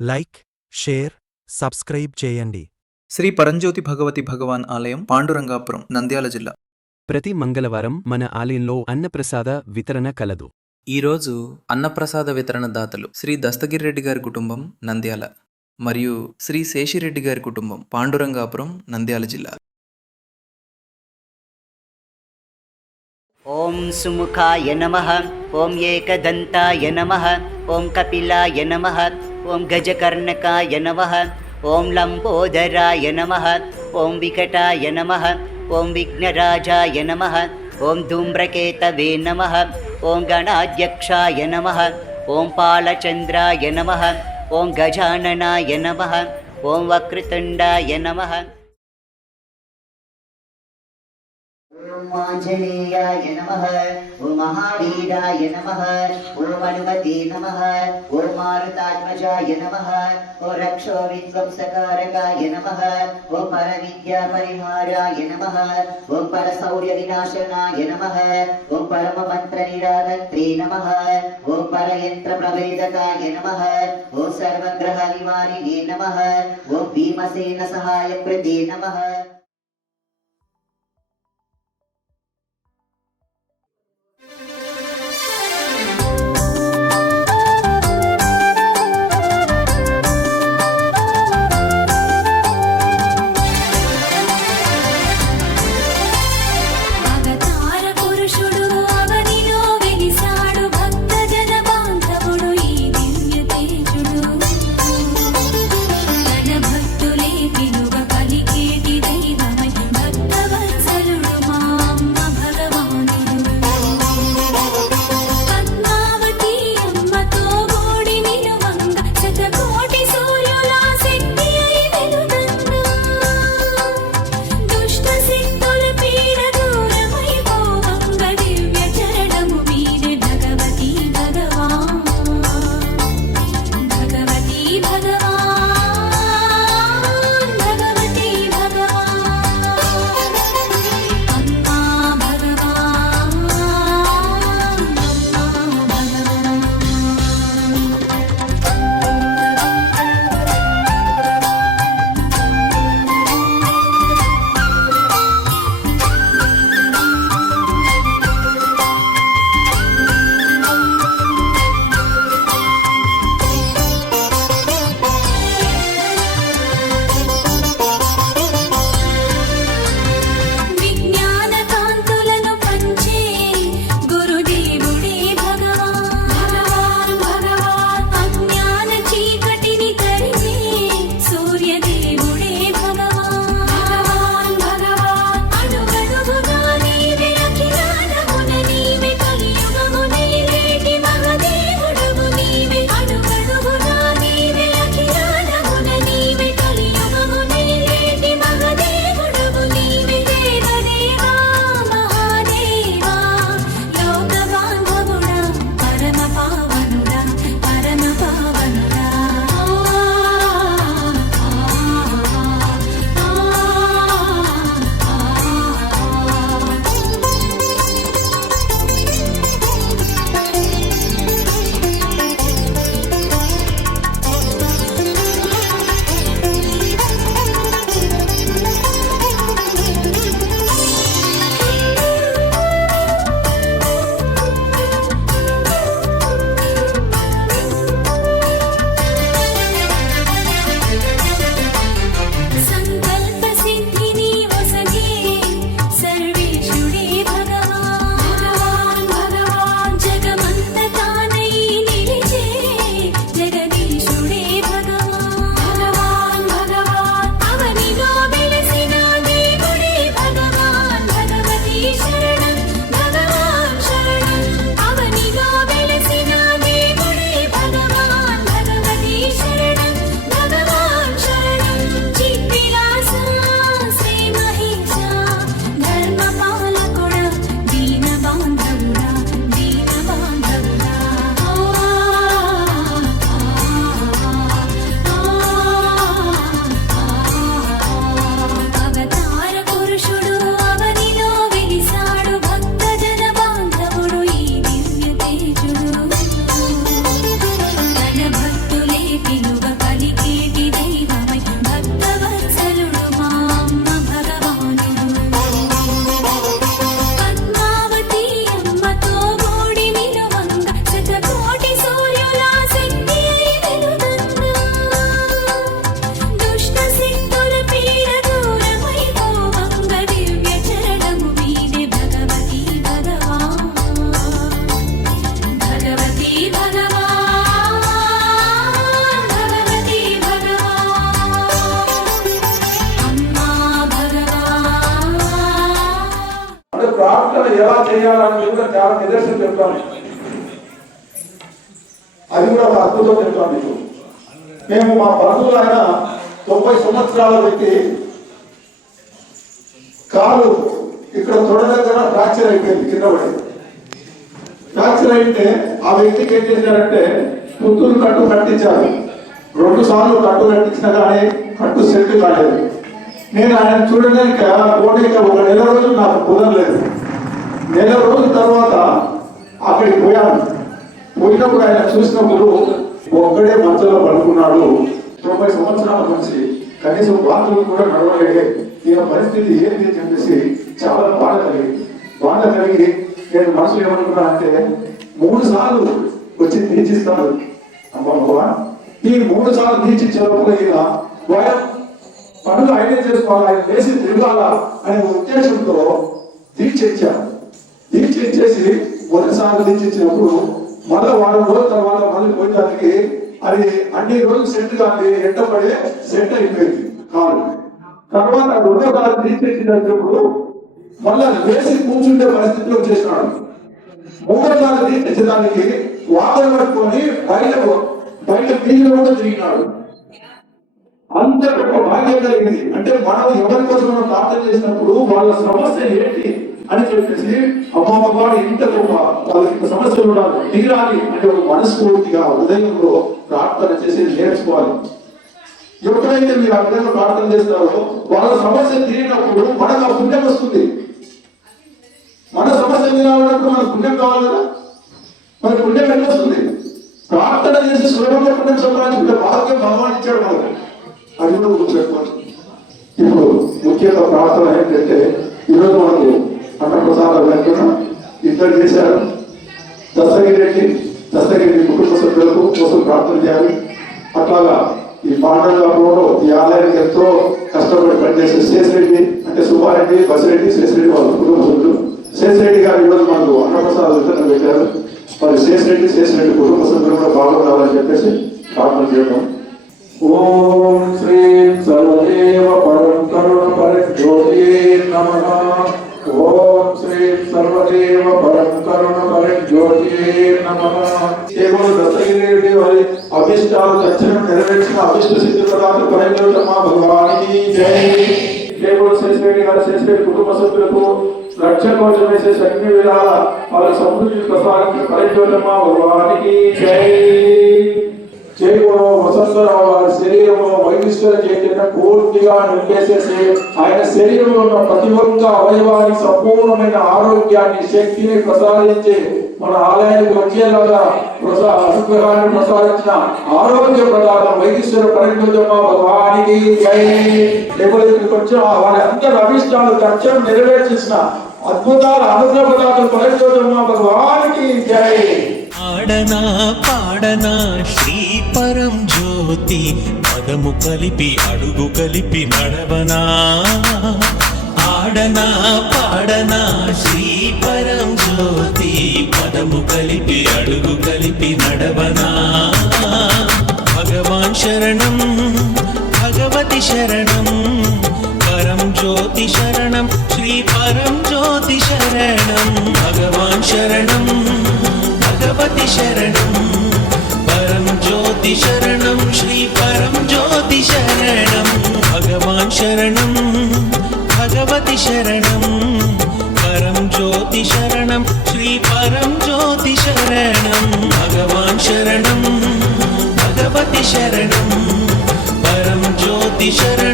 Like, share, subscribe చేయండి. శ్రీ పరంజ్యోతి భగవతి భగవాన్ ఆలయం, పాండురంగాపురం, నంద్యాల జిల్లా. ప్రతి మంగళవారం మన ఆలయంలో అన్నప్రసాద వితరణ కలదు. ఈరోజు అన్నప్రసాద వితరణ దాతలు శ్రీ దస్తగిరి రెడ్డి గారి కుటుంబం, నంద్యాల, మరియు శ్రీ శేషిరెడ్డి గారి కుటుంబం, పాండురంగాపురం, నంద్యాల జిల్లా. ఓం సుముఖాయ నమః, ఓం ఏకదంతాయ నమః, ఓం కపిలాయ నమః, ఓం గజకర్ణకాయ నమః, ఓం లంబోదరాయ నమః, ఓం వికటాయ నమః, ఓం విఘ్నరాజాయ నమః, ఓం ధూమ్రకేతవే నమః, ఓం గణాధ్యక్షాయ నమః, ఓం పాలచంద్రాయ నమః, ఓం గజాననాయ నమః, ఓం వక్రతుండాయ నమః. ఓం ఆంజనేయాయ నమః, ఓం మహావీరాయ నమః, ఓం హనుమతే నమః, ఓం మారుతాత్మజాయ నమః, ఓం రక్షో విధ్వంసకారకాయ నమః, ఓం పరవిద్యా పరిహారాయ నమః, ఓం పరశౌర్య వినాశనాయ నమః, ఓం పరమ మంత్ర నిరాధత్రే నమః, ఓం పరయంత్ర ప్రవేదకాయ నమః, ఓం సర్వగ్రహ నివారిణే నమః, ఓం భీమసేన సహాయకృతే నమః. భక్తులే పిలువ పలికేటి దైవం చేయాలని మేము కూడా చాలా నిదర్శనం చెప్తాను. అది కూడా ఒక అద్భుతం చెప్తాను మీకు. మేము మా బంధువులు ఆయన 90 సంవత్సరాల వ్యక్తి కాలు ఇక్కడ తొడ దగ్గర ఫ్రాక్చర్ అయిపోయింది, కింద పడి ఫ్రాక్చర్ అయితే ఆ వ్యక్తికి ఏం చేశారంటే పుత్తూరు కట్టు కట్టించారు. 2 సార్లు కట్టు కట్టించినా కానీ కట్టు సెట్ కాలేదు. నేను ఆయన చూడడానికి పోటీగా 1 నెల రోజులు నాకు కుదరలేదు. నెల రోజుల తర్వాత అక్కడికి పోయాను. పోయినప్పుడు ఆయన చూసినప్పుడు ఒక్కడే మంచంలో పడుకున్నాడు. 90 సంవత్సరాల నుంచి కనీసం బాత్రూమ్ కూడా నడవలేడే. ఈయన పరిస్థితి ఏంటి అని చెప్పేసి చాలా బాధ కలిగి నేను మనసులో ఏమనుకున్నా అంటే 3 సార్లు వచ్చి తీర్చిస్తాను అమ్మా. ఈ 3 సార్లు తీర్చిచ్చేటప్పుడు ఈయన పనులు ఆయనే చేసుకోవాలి, ఆయన వేసి తిరగాల అనే ఉద్దేశంతో దీక్షించాను. దీక్షించేసి మొదటిసారి దీక్షించినప్పుడు మళ్ళీ 1 రోజుల తర్వాత మళ్ళీ పోయడానికి అది అన్ని రోజులు సెట్ కాదు, ఎండపడే సెట్ అయిపోయింది కాదు. తర్వాత 2వ సారి దీక్షించినప్పుడు మళ్ళా వేసి కూర్చుంటే పరిస్థితిలో చేసినాడు. 3వ సారి దీక్షించడానికి వాదన పట్టుకొని బయట వీధిలో కూడా తిరిగినాడు. అంత గొప్ప భాగ్యం కలిగింది. అంటే మనం ఎవరి కోసం మనం ప్రార్థన చేసినప్పుడు వాళ్ళ సమస్య ఏంటి అని చెప్పేసి అమ్మ ఇంత గొప్ప వాళ్ళకి సమస్యలు ఉండాలి తీరాలి అంటే ఒక మనస్ఫూర్తిగా హృదయంలో ప్రార్థన చేసి నేర్చుకోవాలి. ఎప్పుడైతే మీరు ఆ విధంగా ప్రార్థన చేస్తారో వాళ్ళ సమస్య తీరినప్పుడు మనకు ఆ పుణ్యం వస్తుంది. మన సమస్య తీరాలన్నప్పుడు మనకు పుణ్యం కావాలి కదా. మన పుణ్యం ఎట్లా వస్తుంది? ప్రార్థన చేసి సులభంగా పుణ్యం సంపాదించుకుంటే భాగ్యం భగవాన్ ఇచ్చాడు మనకు. అది కూడా గుర్తుపెట్టుకోవాలి. ఇప్పుడు ముఖ్యంగా ప్రార్థన ఏంటంటే ఈరోజు మనకు అన్నప్రసాద వెంకట 2 చేశారు. దస్తగిరి కుటుంబ సభ్యులకు కోసం ప్రార్థన చేయాలి. అట్లాగా ఈ పాండవలో ఈ ఆలయానికి ఎంతో కష్టపడి పనిచేసే శేషరెడ్డి అంటే సుబ్బారెడ్డి, బసిరెడ్డి, శేషరెడ్డి వాళ్ళ కుటుంబ సభ్యులు. శేషరెడ్డి గారు ఈరోజు మనకు అన్నప్రసాద వితరణ పెట్టారు. మరి శేషరెడ్డి కుటుంబ సభ్యులు కూడా బాగుండాలని చెప్పేసి ప్రార్థన చేయడం. ఓం శ్రీ సర్వదేవ పరం కరుణ పరజ్యోతి నమః. ఓం శ్రీ సర్వదేవ పరం కరుణ పరజ్యోతి నమః. కేవలం దత్తగిరి వారి అభిష్టాలు తక్షణం నెరవేర్చిన అభిష్ట సిద్ధి ప్రదాత పరజ్యోతమ్మ భగవానికి జై. కేవలం శేషరెడ్డి కుటుంబ సభ్యులకు రక్షణ కోసం వేసే శక్తి విధాల వాళ్ళ సమృద్ధి ప్రసాదించిన పరజ్యోతమ్మ భగవానికి జై. చేయడం వసంతరావు వారి శరీరంలో వైవిశ్వర చైతన్యం పూర్తిగా నింపేసేసి ఆయన శరీరంలో ఉన్న ప్రతి ఒక్క అవయవానికి సంపూర్ణమైన ఆరోగ్యాన్ని, శక్తిని ప్రసాదించి మన ఆలయానికి వచ్చేలాగా అనుగ్రహాన్ని ప్రసాదించిన ఆరోగ్య ప్రదాతం వైవిశ్వర పరజ్యోతమ్మ భగవానికి జై. ఇక్కడికి వచ్చిన వారి అందరి అభిష్టాలు తక్షణం నెరవేర్చేసిన అద్భుతాల అనుగ్రహ ప్రదాతం పరజ్యోతమ్మ భగవానికి జై. ఆడనా పాడనా శ్రీ పరం జ్యోతి పదము కలిపి అడుగు కలిపి నడవనా. ఆడనా పాడనా శ్రీ పరం జ్యోతి పదము కలిపి అడుగు కలిపి నడవనా. భగవాన్ శరణం భగవతి శరణం పరం జ్యోతి శరణం శ్రీ పరం జ్యోతి శరణం. భగవాన్ శరణం భగవతి శరణం పరం జ్యోతి శరణం శ్రీ పరం జ్యోతి శరణం. భగవాన్ శరణం భగవతి శరణం పరం జ్యోతి శరణం శ్రీ పరం జ్యోతి శరణం. భగవాన్ శరణం భగవతి శరణం పరం జ్యోతి శరణం